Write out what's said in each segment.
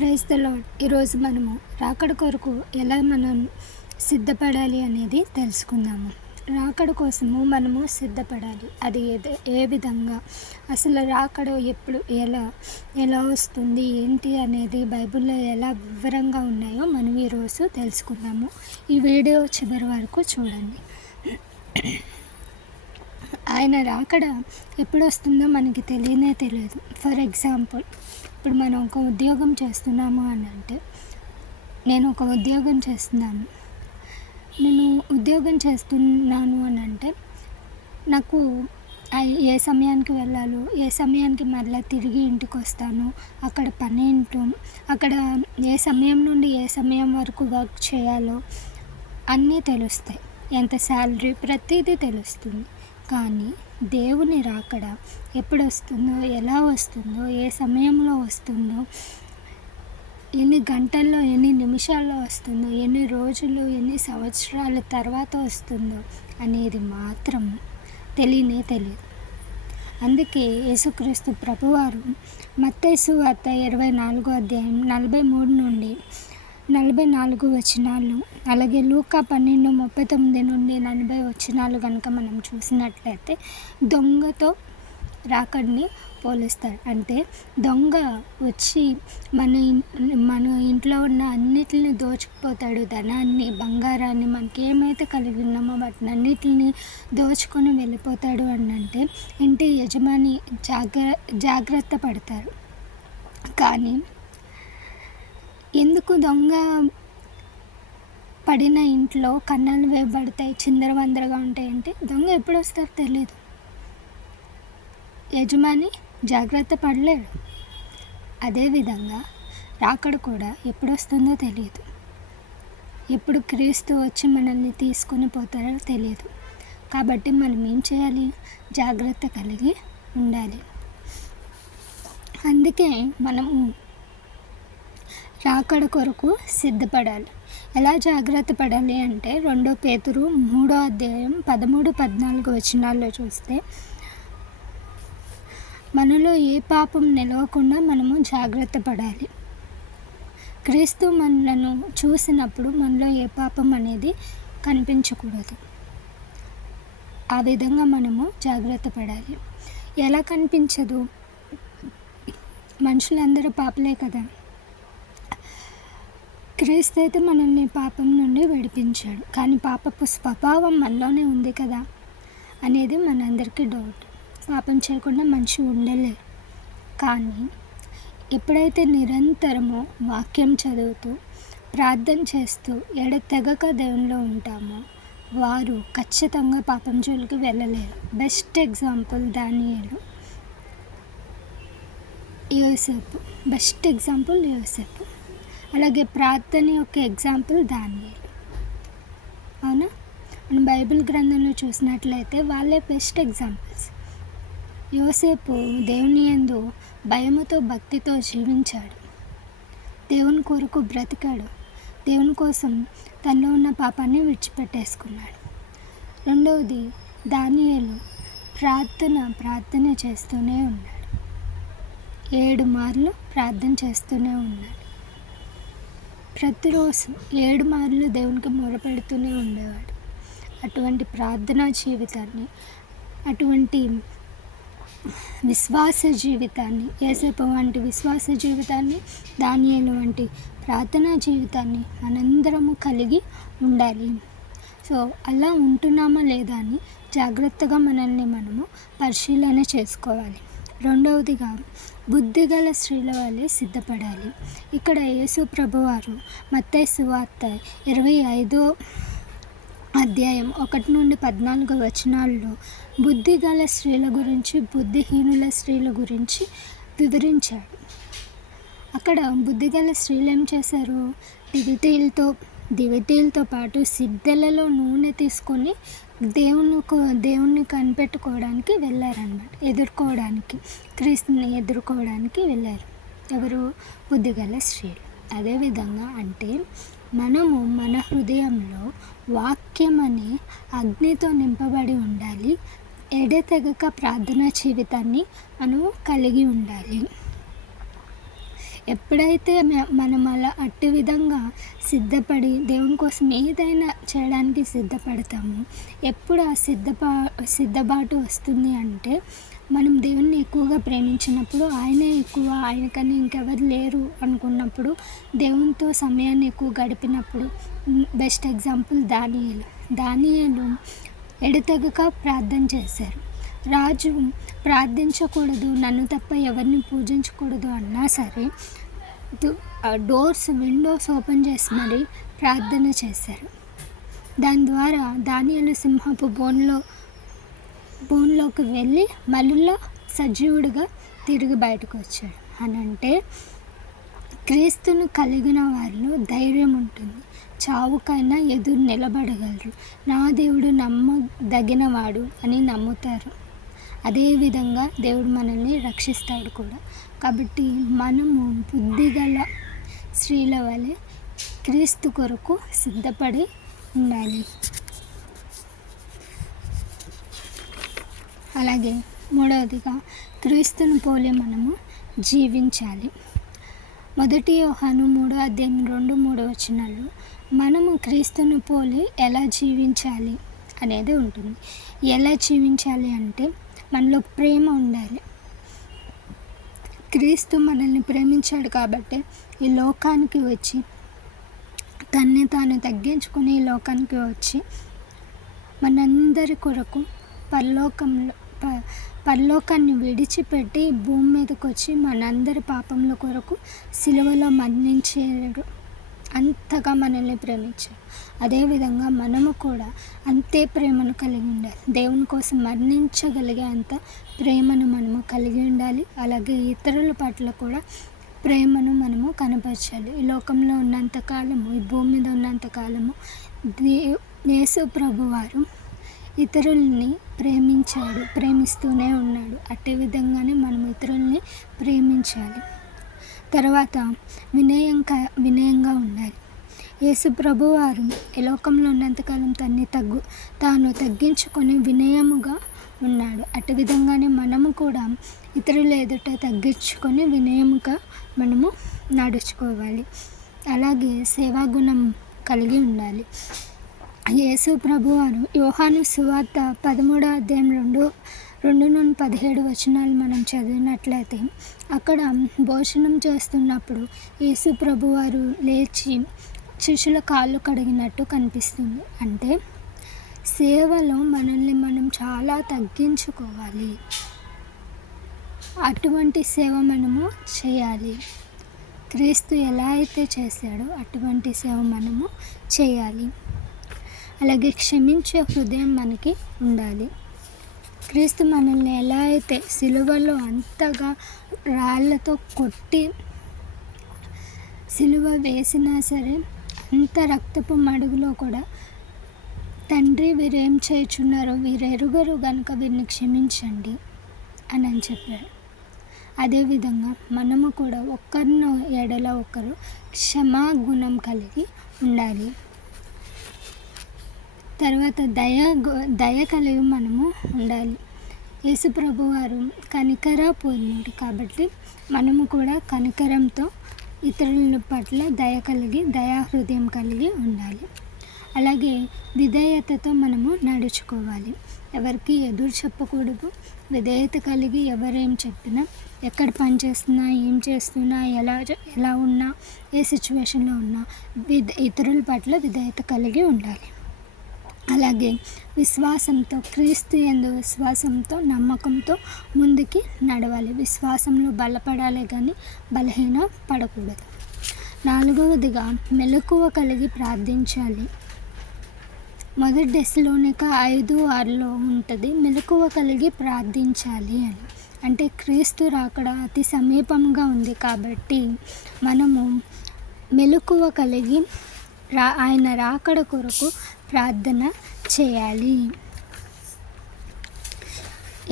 Praise the lord. ఈరోజు మనము రాకడ కొరకు ఎలా మనం సిద్ధపడాలి అనేది తెలుసుకుందాము. రాకడ కోసము మనము సిద్ధపడాలి. అది ఏ విధంగా, అసలు రాకడ ఎప్పుడు, ఎలా వస్తుంది, ఏంటి అనేది బైబిల్లో ఎలా వివరంగా ఉన్నాయో మనం ఈరోజు తెలుసుకుందాము. ఈ వీడియో చివరి వరకు చూడండి. ఆయన రాకడ ఎప్పుడు వస్తుందో మనకి తెలియదు. ఫర్ ఎగ్జాంపుల్, ఇప్పుడు మనం ఒక ఉద్యోగం చేస్తున్నాము అని అంటే, నేను ఒక ఉద్యోగం చేస్తున్నాను. నేను ఉద్యోగం చేస్తున్నాను అని అంటే నాకు ఏ సమయానికి వెళ్ళాలో, ఏ సమయానికి మళ్ళీ తిరిగి ఇంటికి వస్తాను, అక్కడ పని ఏంటో, అక్కడ ఏ సమయం నుండి ఏ సమయం వరకు వర్క్ చేయాలో అన్నీ తెలుస్తాయి. ఎంత శాలరీ, ప్రతిదీ తెలుస్తుంది. కానీ దేవుని రాకడ ఎప్పుడు వస్తుందో, ఎలా వస్తుందో, ఏ సమయంలో వస్తుందో, ఎన్ని గంటల్లో, ఎన్ని నిమిషాల్లో వస్తుందో, ఎన్ని రోజులు, ఎన్ని సంవత్సరాల తర్వాత వస్తుందో అనేది మాత్రం తెలియదు. అందుకే యేసుక్రీస్తు ప్రభువారు మత్తయి సువార్త 24వ అధ్యాయం 43 నుండి 44 వచనాలు, అలాగే లూకా 12:39 నుండి 40 వచనాలు కనుక మనం చూసినట్లయితే దొంగతో రాకడిని పోలిస్తారు. అంటే దొంగ వచ్చి మన ఇంట్లో ఉన్న అన్నిటిని దోచుకుపోతాడు. ధనాన్ని, బంగారాన్ని, మనకి ఏమైతే కలిగి ఉన్నామో వాటిని అన్నిటిని దోచుకొని వెళ్ళిపోతాడు అని అంటే ఇంటి యజమాని జాగ్రత్త పడతారు. కానీ ఎందుకు దొంగ పడిన ఇంట్లో కన్నాలు వేయబడతాయి, చిందరవందరగా ఉంటాయంటే దొంగ ఎప్పుడు వస్తారో తెలియదు, యజమాని జాగ్రత్త పడలేడు. అదేవిధంగా రాకడ కూడా ఎప్పుడు వస్తుందో తెలియదు, ఎప్పుడు క్రీస్తు వచ్చి మనల్ని తీసుకొని పోతారో తెలియదు. కాబట్టి మనం ఏం చేయాలి? జాగ్రత్త కలిగి ఉండాలి. అందుకే మనము రాకడ కొరకు సిద్ధపడాలి. ఎలా జాగ్రత్త పడాలి అంటే 2 పేతురు 3వ అధ్యాయం 13-14 వచనాల్లో చూస్తే, మనలో ఏ పాపం నిలవకుండా మనము జాగ్రత్త పడాలి. క్రీస్తు మనలను చూసినప్పుడు మనలో ఏ పాపం అనేది కనిపించకూడదు. ఆ విధంగా మనము జాగ్రత్త పడాలి. ఎలా కనిపించదు? మనుషులందరూ పాపలే కదా. క్రీస్తు అయితే మనల్ని పాపం నుండి విడిపించాడు, కానీ పాపపు స్వభావం మనలోనే ఉంది కదా అనేది మనందరికీ డౌట్. పాపం చేయకుండా మనిషి ఉండలేరు. కానీ ఎప్పుడైతే నిరంతరము వాక్యం చదువుతూ, ప్రార్థన చేస్తూ, ఎడతెగక దేవునిలో ఉంటామో వారు ఖచ్చితంగా పాపం జోలికి వెళ్ళలేరు. బెస్ట్ ఎగ్జాంపుల్ దానియేలు, యోసేపు. అలాగే ప్రార్థన యొక్క ఎగ్జాంపుల్ దానియేలు. అవునా? మనం బైబిల్ గ్రంథంలో చూసినట్లయితే వాళ్ళే బెస్ట్ ఎగ్జాంపుల్స్. యోసేపు దేవుని యందు భయముతో, భక్తితో జీవించాడు. దేవుని కొరకు బ్రతికాడు. దేవుని కోసం తనలో ఉన్న పాపాన్ని విడిచిపెట్టేసుకున్నాడు. రెండవది దానియేలు ప్రార్థన చేస్తూనే ఉన్నాడు. 7 మార్లు ప్రార్థన చేస్తూనే ఉన్నాడు. ప్రతిరోజు 7 మార్లు దేవునికి మొరపెడుతూనే ఉండేవాడు. అటువంటి ప్రార్థనా జీవితాన్ని, అటువంటి విశ్వాస జీవితాన్ని, యేసేపు వంటి విశ్వాస జీవితాన్ని, దానియేలు వంటి ప్రార్థనా జీవితాన్ని మనందరము కలిగి ఉండాలి. సో అలా ఉంటున్నామా లేదా అని జాగ్రత్తగా మనల్ని మనము పరిశీలన చేసుకోవాలి. రెండవదిగా బుద్ధిగల స్త్రీల వలె సిద్ధపడాలి. ఇక్కడ యేసు ప్రభువారు మత్తయి సువార్త 25వ అధ్యాయం 1-14 వచనాల్లో బుద్ధిగల స్త్రీల గురించి, బుద్ధిహీనుల స్త్రీల గురించి వివరించాడు. అక్కడ బుద్ధిగల స్త్రీలు ఏం చేశారు? దివిటీలతో పాటు సిద్ధలలో నూనె తీసుకొని దేవుణ్ణి కనిపెట్టుకోవడానికి వెళ్ళారన్నమాట. క్రీస్తుని ఎదుర్కోవడానికి వెళ్ళారు. ఎవరు? బుద్ధిగల స్త్రీలు. అదేవిధంగా అంటే మనము మన హృదయంలో వాక్యం అనే అగ్నితో నింపబడి ఉండాలి. ఎడతెగక ప్రార్థనా జీవితాన్ని మనము కలిగి ఉండాలి. ఎప్పుడైతే మనం అలా అట్టి విధంగా సిద్ధపడి దేవుని కోసం ఏదైనా చేయడానికి సిద్ధపడతామో, ఎప్పుడు ఆ సిద్ధబాటు వస్తుంది అంటే మనం దేవుణ్ణి ఎక్కువగా ప్రేమించినప్పుడు, ఆయనే ఎక్కువ, ఆయనకన్నా ఇంకెవరు లేరు అనుకున్నప్పుడు, దేవునితో సమయాన్ని ఎక్కువ గడిపినప్పుడు. బెస్ట్ ఎగ్జాంపుల్ దానియేలు ఎడతెగక ప్రార్థన చేశారు. రాజు ప్రార్థించకూడదు, నన్ను తప్ప ఎవరిని పూజించకూడదు అన్నా సరే విండోస్ ఓపెన్ చేసి మరి ప్రార్థన చేశారు. దాని ద్వారా దానియేలు సింహపు బోన్లోకి వెళ్ళి మళ్ళీ సజీవుడిగా తిరిగి బయటకు వచ్చాడు. అంటే క్రీస్తును కలిగిన వారిలో ధైర్యం ఉంటుంది. చావుకైనా ఎదురు నిలబడగలరు. నా దేవుడు నమ్మదగినవాడు అని నమ్ముతారు. అదేవిధంగా దేవుడు మనల్ని రక్షిస్తాడు కూడా. కాబట్టి మనము బుద్ధిగల స్త్రీల వలె క్రీస్తు కొరకు సిద్ధపడి ఉండాలి. అలాగే మూడవదిగా క్రీస్తును పోలి మనము జీవించాలి. 1 యోహాను 3:2-3 మనము క్రీస్తును పోలి ఎలా జీవించాలి అనేది ఉంటుంది. ఎలా జీవించాలి అంటే మనలో ప్రేమ ఉండాలి. క్రీస్తు మనల్ని ప్రేమించాడు కాబట్టి ఈ లోకానికి వచ్చి తన్ని తాను తగ్గించుకుని ఈ లోకానికి వచ్చి మనందరి కొరకు పరలోకాన్ని విడిచిపెట్టి భూమి మీదకి వచ్చి మనందరి పాపముల కొరకు సిలువలో మరణించాడు. అంతగా మనల్ని ప్రేమించాడు. అదేవిధంగా మనము కూడా అంతే ప్రేమను కలిగి ఉండాలి. దేవుని కోసం మరణించగలిగే అంత ప్రేమను మనము కలిగి ఉండాలి. అలాగే ఇతరుల పట్ల కూడా ప్రేమను మనము కనపరచాలి. ఈ లోకంలో ఉన్నంతకాలము, ఈ భూమి మీద ఉన్నంతకాలము యేసు ప్రభువారు ఇతరుల్ని ప్రేమిస్తూనే ఉన్నాడు. అట్టే విధంగానే మనం ఇతరుల్ని ప్రేమించాలి. తర్వాత వినయంగా ఉండాలి. యేసు ప్రభువారు ఈ లోకంలో ఉన్నంతకాలం తాను తగ్గించుకొని వినయముగా ఉన్నాడు. అటు విధంగానే మనము కూడా ఇతరుల ఎదుట తగ్గించుకొని వినయముగా మనము నడుచుకోవాలి. అలాగే సేవాగుణం కలిగి ఉండాలి. యేసు ప్రభువారు యోహాను సువార్త 13:2-17 మనం చదివినట్లయితే అక్కడ భోజనం చేస్తున్నప్పుడు యేసు ప్రభువారు లేచి శిష్యుల కాళ్ళు కడిగినట్టు కనిపిస్తుంది. అంటే సేవలో మనల్ని మనం చాలా తగ్గించుకోవాలి. అటువంటి సేవ మనము చేయాలి. క్రీస్తు ఎలా అయితే చేశాడో అటువంటి సేవ మనము చేయాలి. అలాగే క్షమించే హృదయం మనకి ఉండాలి. క్రీస్తు మనల్ని ఎలా అయితే సిలువలో అంతగా రాళ్ళతో కొట్టి సిలువ వేసినా సరే అంత రక్తపు మడుగులో కూడా తండ్రి వీరేం చేయుచున్నారో వీరెరుగరు గనుక వీరిని క్షమించండి అని చెప్పారు. అదేవిధంగా మనము కూడా ఒకరిని ఎడల ఒకరు క్షమాగుణం కలిగి ఉండాలి. తర్వాత దయ కలిగి మనము ఉండాలి. యేసు ప్రభువారు కనికర పూర్ణుడు కాబట్టి మనము కూడా కనికరంతో ఇతరుల పట్ల దయాహృదయం కలిగి ఉండాలి. అలాగే విధేయతతో మనము నడుచుకోవాలి. ఎవరికి ఎదురు చెప్పకూడదు. విధేయత కలిగి ఎవరేం చెప్పినా, ఎక్కడ పని చేస్తున్నా, ఏం చేస్తున్నా, ఎలా ఉన్నా, ఏ సిచ్యువేషన్లో ఉన్నా ఇతరుల పట్ల విధేయత కలిగి ఉండాలి. అలాగే విశ్వాసంతో, క్రీస్తు యందు విశ్వాసంతో, నమ్మకంతో ముందుకి నడవాలి. విశ్వాసంలో బలపడాలి కానీ బలహీన పడకూడదు. 4వదిగా మెలకువ కలిగి ప్రార్థించాలి. 1 దెస్సలోనిక 5:6 ఉంటుంది, మెలకువ కలిగి ప్రార్థించాలి అని. అంటే క్రీస్తు రాకడ అతి సమీపంగా ఉంది కాబట్టి మనము మెలకువ కలిగి ఆయన రాకడ కొరకు ప్రార్థన చేయాలి.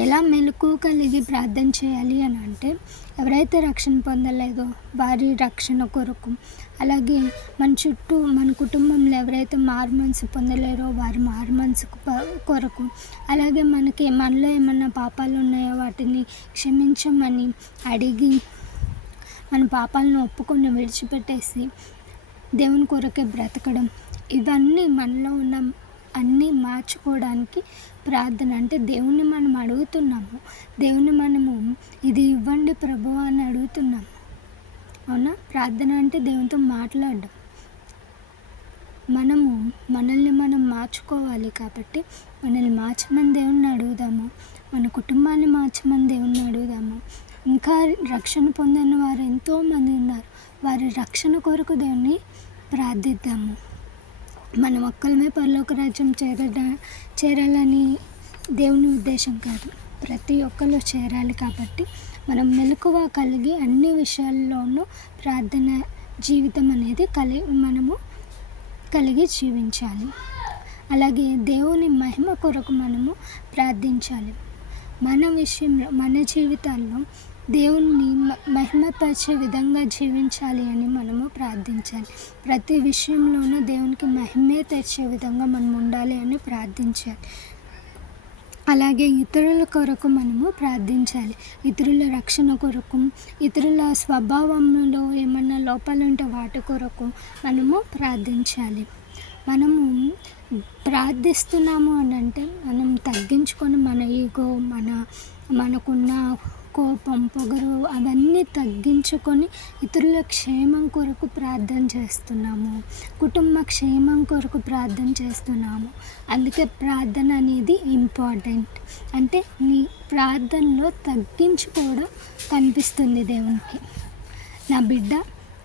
ఎలా మెలకువ కలిగి ప్రార్థన చేయాలి అని అంటే ఎవరైతే రక్షణ పొందలేదో వారి రక్షణ కొరకు, అలాగే మన చుట్టూ మన కుటుంబంలో ఎవరైతే మారుమనసు పొందలేరో వారి మారుమనసు కొరకు, అలాగే మనలో ఏమన్నా పాపాలు ఉన్నాయో వాటిని క్షమించమని అడిగి మన పాపాలను ఒప్పుకొని విడిచిపెట్టేసి దేవుని కొరకే బ్రతకడం, ఇవన్నీ మనలో ఉన్న అన్నీ మార్చుకోవడానికి ప్రార్థన. అంటే దేవుణ్ణి మనం అడుగుతున్నాము, దేవుణ్ణి మనము ఇది ఇవ్వండి ప్రభువా అని అడుగుతున్నాము. అవునా? ప్రార్థన అంటే దేవునితో మాట్లాడడం. మనము మనల్ని మనం మార్చుకోవాలి కాబట్టి మనల్ని మార్చమని దేవుణ్ణి అడుగుదాము, మన కుటుంబాన్ని మార్చమని దేవుణ్ణి అడుగుదాము. ఇంకా రక్షణ పొందిన వారు ఎంతోమంది ఉన్నారు, వారి రక్షణ కొరకు దేవుణ్ణి ప్రార్థిద్దాము. మనం ఒక్కలమే పరలోక రాజ్యం చేరాలని దేవుని ఉద్దేశం కాదు, ప్రతి ఒక్కరు చేరాలి. కాబట్టి మనం మెలకువ కలిగి అన్ని విషయాల్లోనూ ప్రార్థన జీవితం అనేది మనము కలిగి జీవించాలి. అలాగే దేవుని మహిమ కొరకు మనము ప్రార్థించాలి. మన విషయంలో, మన జీవితాల్లో దేవుణ్ణి మహిమపరిచే విధంగా జీవించాలి అని మనము ప్రార్థించాలి. ప్రతి విషయంలోనూ దేవునికి మహిమే తెచ్చే విధంగా మనం ఉండాలి అని ప్రార్థించాలి. అలాగే ఇతరుల కొరకు మనము ప్రార్థించాలి. ఇతరుల రక్షణ కొరకు, ఇతరుల స్వభావంలో ఏమన్నా లోపాలు ఉంటే వాటి కొరకు మనము ప్రార్థించాలి. మనము ప్రార్థిస్తున్నాము అని అంటే మనం తగ్గించుకొని మన ఈగో, మనకున్న కోపం, పొగరు అవన్నీ తగ్గించుకొని ఇతరుల క్షేమం కొరకు ప్రార్థన చేస్తున్నాము, కుటుంబ క్షేమం కొరకు ప్రార్థన చేస్తున్నాము. అందుకే ప్రార్థన అనేది ఇంపార్టెంట్. అంటే నీ ప్రార్థనలో తగ్గించుకోవడం కనిపిస్తుంది దేవునికి. నా బిడ్డ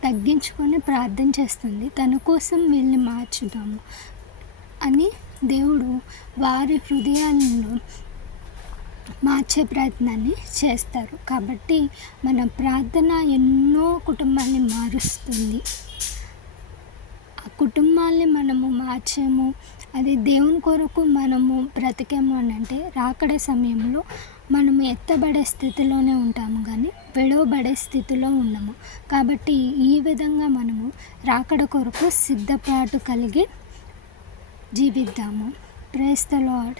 తగ్గించుకొని ప్రార్థన చేస్తుంది, తన కోసం వీళ్ళని మార్చుదాము అని దేవుడు వారి హృదయాలను మార్చే ప్రయత్నాన్ని చేస్తారు. కాబట్టి మన ప్రార్థన ఎన్నో కుటుంబాన్ని మారుస్తుంది. ఆ కుటుంబాన్ని మనము మార్చాము, అది దేవుని కొరకు మనము బ్రతికాము అని అంటే రాకడ సమయంలో మనము ఎత్తబడే స్థితిలోనే ఉంటాము, కానీ విడవబడే స్థితిలో ఉన్నాము. కాబట్టి ఈ విధంగా మనము రాకడ కొరకు సిద్ధపాటు కలిగి జీవిద్దాము. Praise the lord.